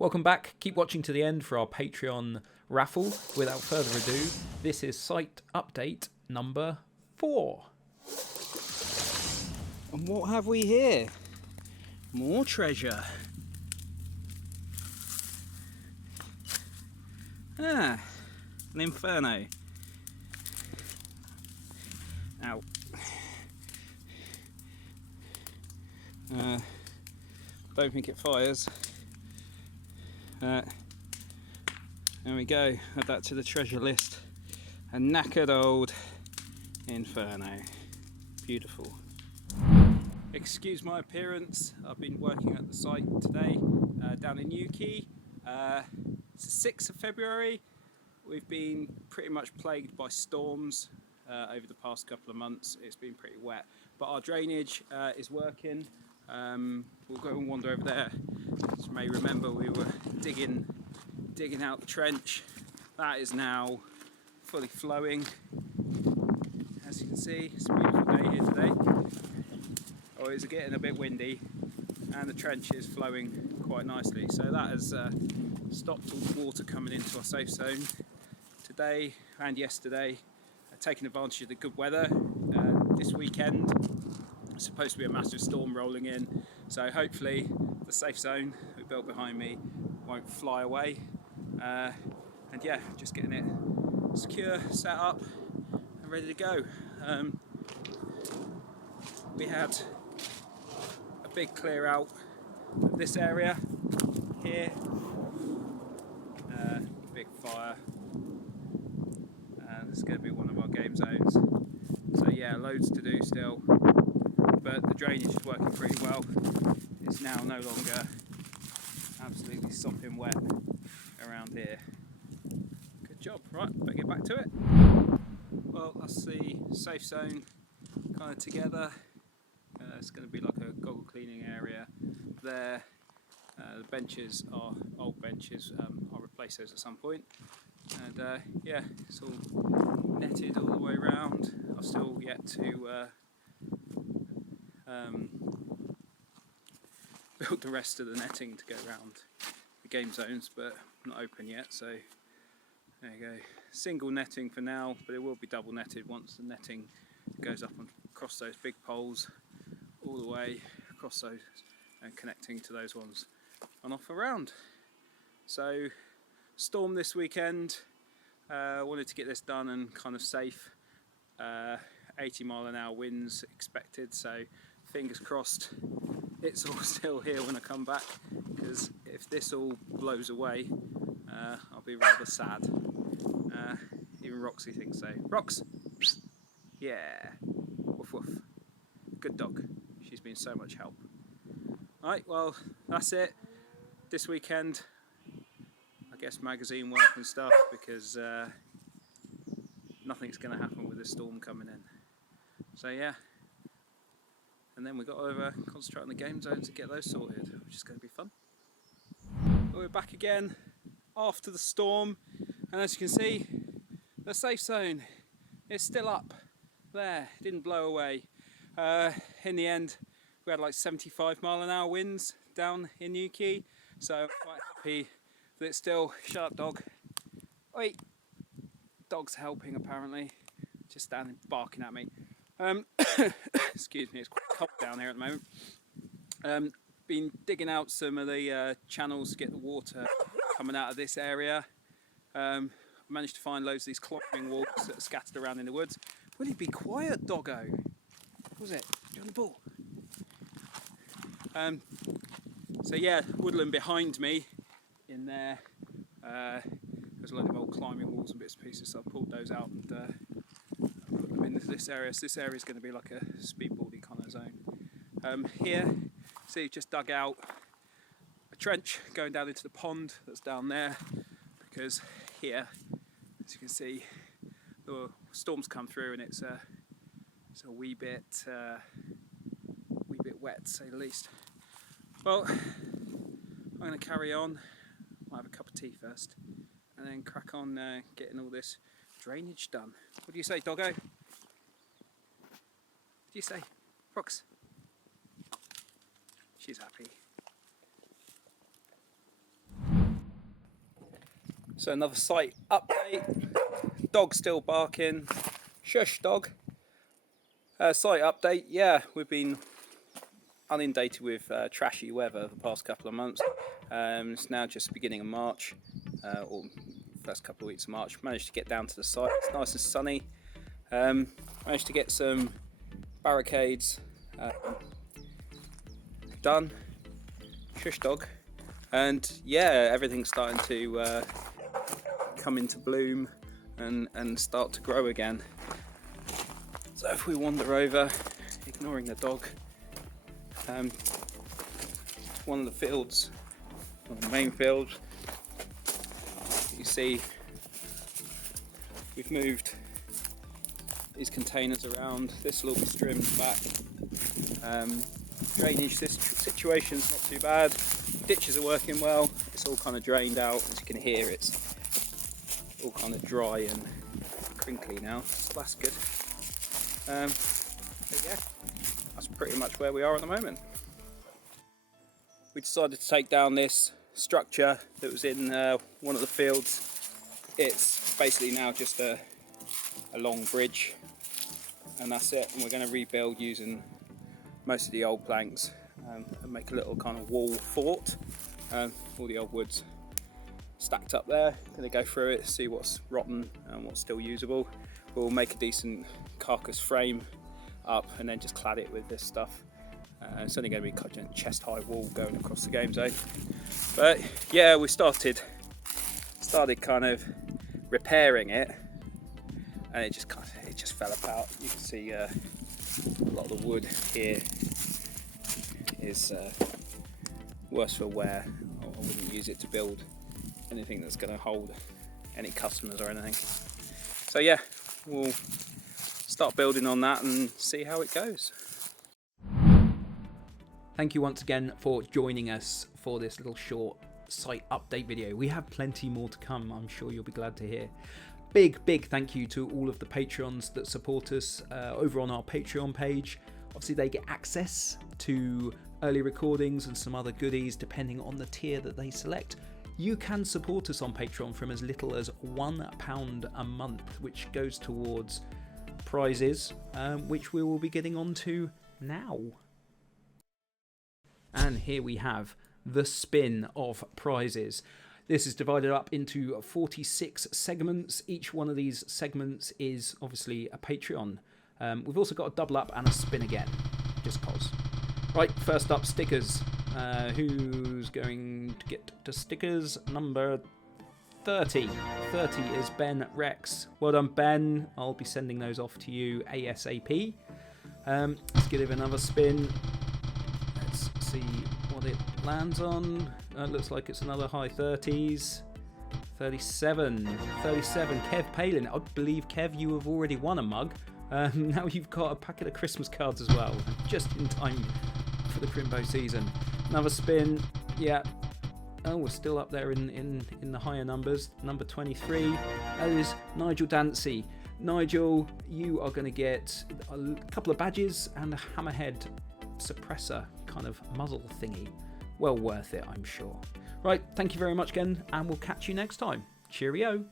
Welcome back. Keep watching to the end for our Patreon raffle. Without further ado, this is site update number 4. And what have we here? More treasure. An inferno. Ow. Don't think it fires. There we go, add that to the treasure list. A knackered old inferno. Beautiful. Excuse my appearance, I've been working at the site today down in Newquay. It's the 6th of February. We've been pretty much plagued by storms over the past couple of months. It's been pretty wet, but our drainage is working. We'll go and wander over there. As you may remember, we were digging out the trench. That is now fully flowing. As you can see, it's a beautiful day here today. Oh, it's getting a bit windy and the trench is flowing quite nicely. So that has stopped all the water coming into our safe zone today and yesterday. Taking advantage of the good weather this weekend. It's supposed to be a massive storm rolling in, so hopefully the safe zone we built behind me won't fly away. And yeah, just getting it secure, set up and ready to go. We had a big clear out of this area here, big fire, and this is going to be one of our game zones. So yeah, loads to do still, but the drainage is working pretty well. It's now no longer absolutely sopping wet around here. Good job. Right, better get back to it. Well, that's the safe zone kind of together. It's going to be like a goggle cleaning area there. The benches are old benches. I'll replace those at some point. And yeah, it's all netted all the way around. I've still yet to build the rest of the netting to go around the game zones, but not open yet. So there you go. Single netting for now, but it will be double netted once the netting goes up and across those big poles all the way across those and connecting to those ones and off around. So storm this weekend. Wanted to get this done and kind of safe. 80-mile-an-hour winds expected, so fingers crossed it's all still here when I come back, because if this all blows away, I'll be rather sad. Even Roxy thinks so. Rox! Yeah! Woof woof. Good dog. She's been so much help. Alright, well, that's it. This weekend, I guess magazine work and stuff, because nothing's going to happen with this storm coming in. So yeah, and then we've got to concentrate on the game zones and get those sorted, which is going to be fun. But we're back again after the storm, and as you can see, the safe zone is still up there. It didn't blow away. In the end, we had like 75-mile-an-hour winds down in Newquay, so I'm quite happy that it's still... Shut up, dog. Oi! Dog's helping apparently, just standing barking at me. Excuse me, it's quite cold down here at the moment. Been digging out some of the channels to get the water coming out of this area. Managed to find loads of these climbing walls that are scattered around in the woods. Will you be quiet, Doggo? What was it? You're on the ball. So yeah, woodland behind me in there. There's a load of old climbing walls and bits and pieces, so I pulled those out and put them into this area. So this area is going to be like a speedboarding kind of zone. Here, see, just dug out a trench going down into the pond that's down there, because here, as you can see, the storm's come through and it's a wee bit wet, to say the least. Well, I'm going to carry on. I'll have a cup of tea first, and then crack on getting all this drainage done. What do you say, Doggo? What do you say? Rox? She's happy. So another site update. Dog still barking. Shush, dog. Site update. Yeah, we've been inundated with trashy weather the past couple of months. It's now just beginning of March, or first couple of weeks of March. Managed to get down to the site. It's nice and sunny. Managed to get some barricades done. Shush, dog. And yeah, everything's starting to come into bloom and start to grow again. So if we wander over, ignoring the dog, one of the fields, one of the main fields, you see we've moved these containers around. This will all be trimmed back. Drainage situation's not too bad. Ditches are working well. It's all kind of drained out. As you can hear, it's all kind of dry and crinkly now, so that's good. But yeah, that's pretty much where we are at the moment. We decided to take down this structure that was in one of the fields. It's basically now just a long bridge, and that's it. And we're going to rebuild using most of the old planks and make a little kind of wall fort. All the old wood's stacked up there. Going to go through it, see what's rotten and what's still usable. We'll make a decent carcass frame up and then just clad it with this stuff. It's only going to be a chest high wall going across the game zone. But yeah, we started kind of repairing it, and it just fell apart. You can see a lot of the wood here is worse for wear. I wouldn't use it to build anything that's going to hold any customers or anything. So yeah, we'll start building on that and see how it goes. Thank you once again for joining us for this little short site update video. We have plenty more to come, I'm sure you'll be glad to hear. Big thank you to all of the Patreons that support us over on our Patreon page. Obviously they get access to early recordings and some other goodies depending on the tier that they select. You can support us on Patreon from as little as £1 a month, which goes towards prizes, which we will be getting onto now. And here we have the spin of prizes. This is divided up into 46 segments. Each one of these segments is obviously a Patreon. We've also got a double up and a spin again, just cause. Right, first up, stickers. Who's going to get to stickers? Number 30. 30 is Ben Rex. Well done, Ben. I'll be sending those off to you ASAP. Let's give it another spin. Let's see what it lands on. Looks like it's another high 30s. 37. 37. Kev Palin. I believe, Kev, you have already won a mug. Now you've got a packet of Christmas cards as well. Just in time for the Crimbo season. Another spin. Yeah. Oh, we're still up there in the higher numbers. Number 23. That is Nigel Dancy. Nigel, you are going to get a couple of badges and a hammerhead suppressor kind of muzzle thingy. Well worth it, I'm sure. Right, thank you very much again, and we'll catch you next time. Cheerio.